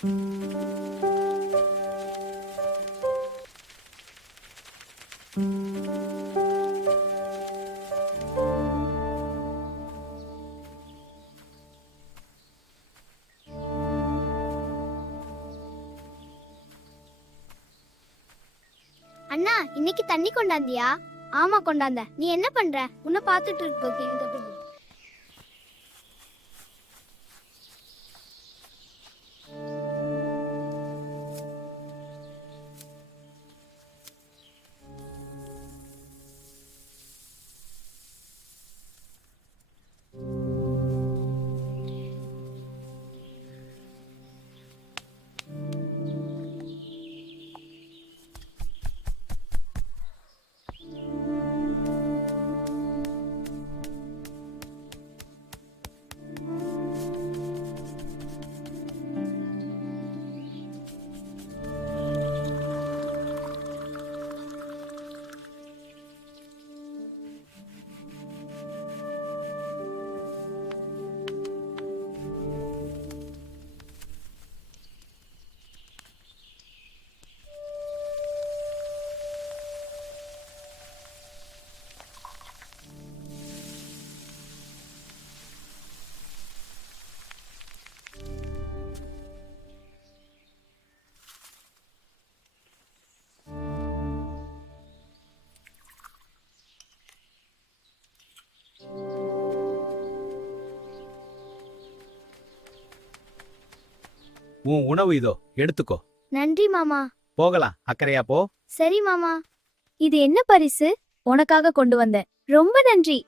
அண்ணா, இன்னைக்கு தண்ணி கொண்டாந்தியா? ஆமா கொண்டாந்த. நீ என்ன பண்ற? உன்னை பார்த்துட்டு இருக்க. உன் உணவு இதோ எடுத்துக்கோ. நன்றி மாமா. போகலாம், அக்கறையா போ. சரி மாமா. இது என்ன பரிசு? உனக்காக கொண்டு வந்தேன். ரொம்ப நன்றி.